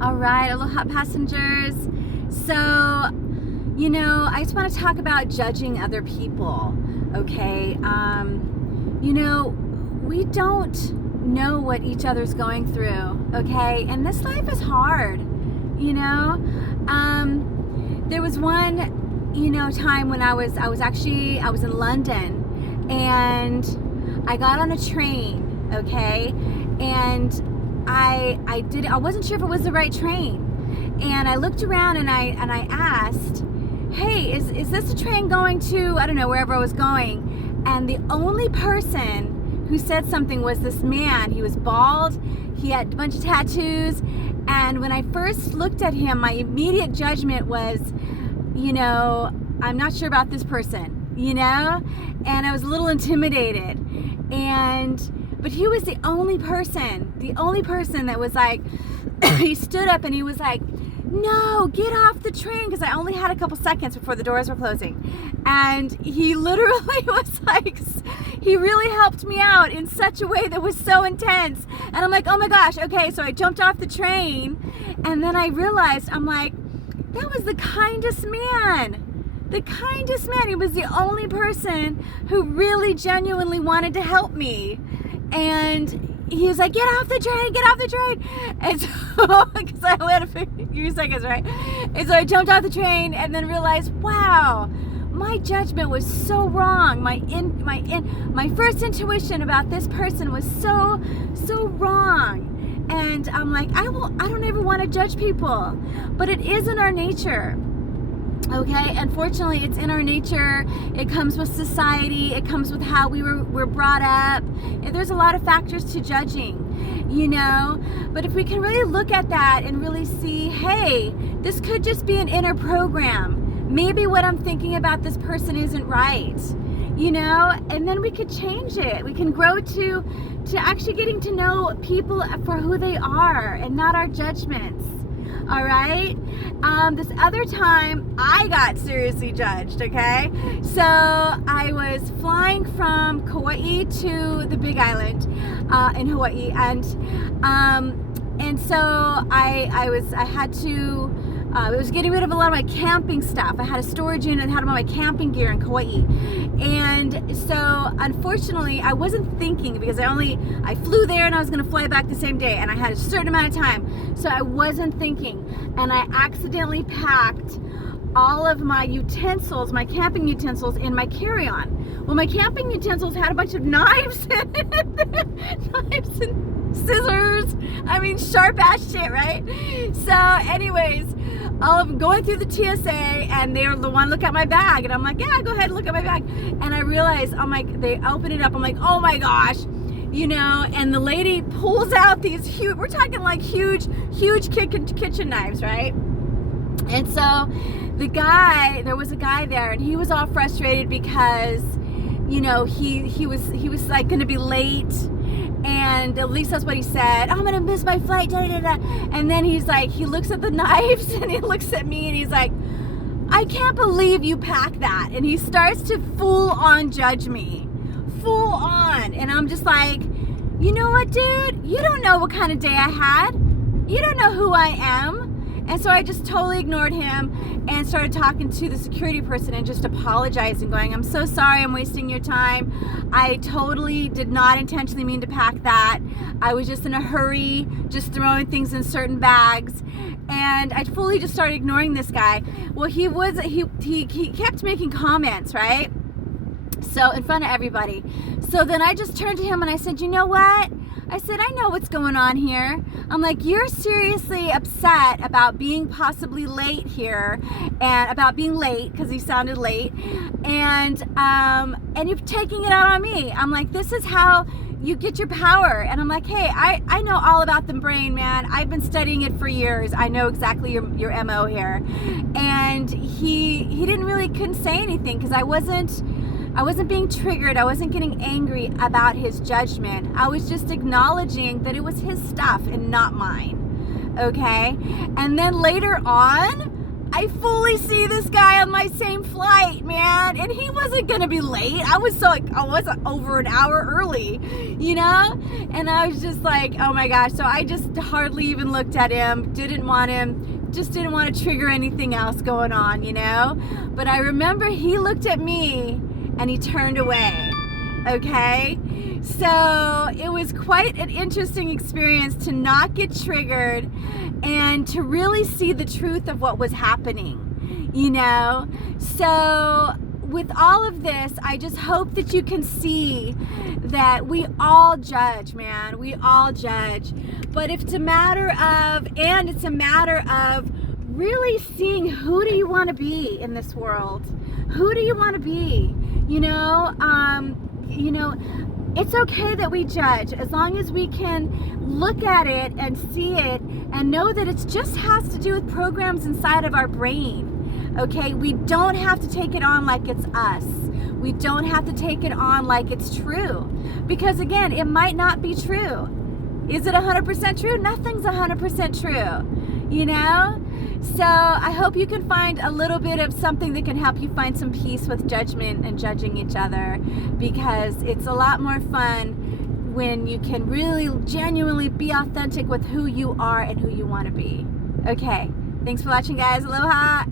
All right, aloha passengers. So, I just want to talk about judging other people, okay? We don't know what each other's going through, okay? And this life is hard, There was one, time when I was in London, and I got on a train, okay? And I wasn't sure if it was the right train, and I looked around and I asked, hey, is this a train going to, I don't know, wherever I was going? And the only person who said something was this man. He was bald, he had a bunch of tattoos, and when I first looked at him, my immediate judgment was, I'm not sure about this person, and I was a little intimidated. But he was the only person that was like, he stood up and he was like, no, get off the train, because I only had a couple seconds before the doors were closing. And he literally was like, he really helped me out in such a way that was so intense. And I'm like, oh my gosh, okay, so I jumped off the train, and then I realized, I'm like, that was the kindest man. The kindest man. He was the only person who really genuinely wanted to help me. And he was like, get off the train. And so, because I only had a few seconds, right? And so I jumped off the train and then realized, wow, my judgment was so wrong. My first intuition about this person was so wrong. And I'm like, I don't ever want to judge people, but it is in our nature. Okay, unfortunately, it's in our nature. It comes with society. It comes with how we were brought up. There's a lot of factors to judging, But if we can really look at that and really see, hey, this could just be an inner program. Maybe what I'm thinking about this person isn't right, And then we could change it. We can grow to actually getting to know people for who they are and not our judgments. All right. This other time I got seriously judged. Okay. So I was flying from Kauai to the Big Island in Hawaii, and so I had to. I was getting rid of a lot of my camping stuff. I had a storage unit and had all my camping gear in Kauai. And so, unfortunately, I wasn't thinking, because I flew there and I was going to fly back the same day, and I had a certain amount of time. So I wasn't thinking, and I accidentally packed all of my utensils, my camping utensils, in my carry-on. Well, my camping utensils had a bunch of knives in it. Knives and scissors. Sharp ass shit, right? So anyways, all of them going through the TSA, and they're the one look at my bag, and I'm like, yeah, go ahead and look at my bag. And I realized, they open it up, I'm like, oh my gosh, and the lady pulls out these huge, we're talking like huge kitchen knives, right? And so there was a guy there, and he was all frustrated because, he was like going to be late, and at least that's what he said. I'm going to miss my flight, da, da, da. And then he's like, he looks at the knives, and he looks at me, and he's like, I can't believe you packed that. And he starts to full on judge me. Full on. And I'm just like, you know what, dude? You don't know what kind of day I had. You don't know who I am. And so I just totally ignored him and started talking to the security person and just apologizing, going, I'm so sorry, I'm wasting your time. I totally did not intentionally mean to pack that. I was just in a hurry, just throwing things in certain bags. And I fully just started ignoring this guy. Well, he kept making comments, right? So in front of everybody. So then I just turned to him and I said, you know what? I said, I know what's going on here. I'm like, you're seriously upset about being possibly late here, and about being late, because he sounded late, and you're taking it out on me. I'm like, this is how you get your power. And I'm like, hey, I know all about the brain, man. I've been studying it for years. I know exactly your MO here. And he couldn't say anything, because I wasn't being triggered. I wasn't getting angry about his judgment. I was just acknowledging that it was his stuff and not mine. Okay? And then later on, I fully see this guy on my same flight, man, and he wasn't gonna be late. I was over an hour early, you know? And I was just like, oh my gosh. So I just hardly even looked at him, just didn't want to trigger anything else going on, you know? But I remember he looked at me and he turned away, okay? So it was quite an interesting experience to not get triggered and to really see the truth of what was happening, you know? So with all of this, I just hope that you can see that we all judge, man. We all judge. But it's a matter of really seeing, who do you want to be in this world? Who do you want to be? You know, it's okay that we judge, as long as we can look at it and see it and know that it just has to do with programs inside of our brain. Okay, we don't have to take it on like it's us. We don't have to take it on like it's true, because again, it might not be true. Is it 100% true? Nothing's 100% true, you know? So I hope you can find a little bit of something that can help you find some peace with judgment and judging each other, because it's a lot more fun when you can really genuinely be authentic with who you are and who you want to be. Okay, thanks for watching, guys. Aloha.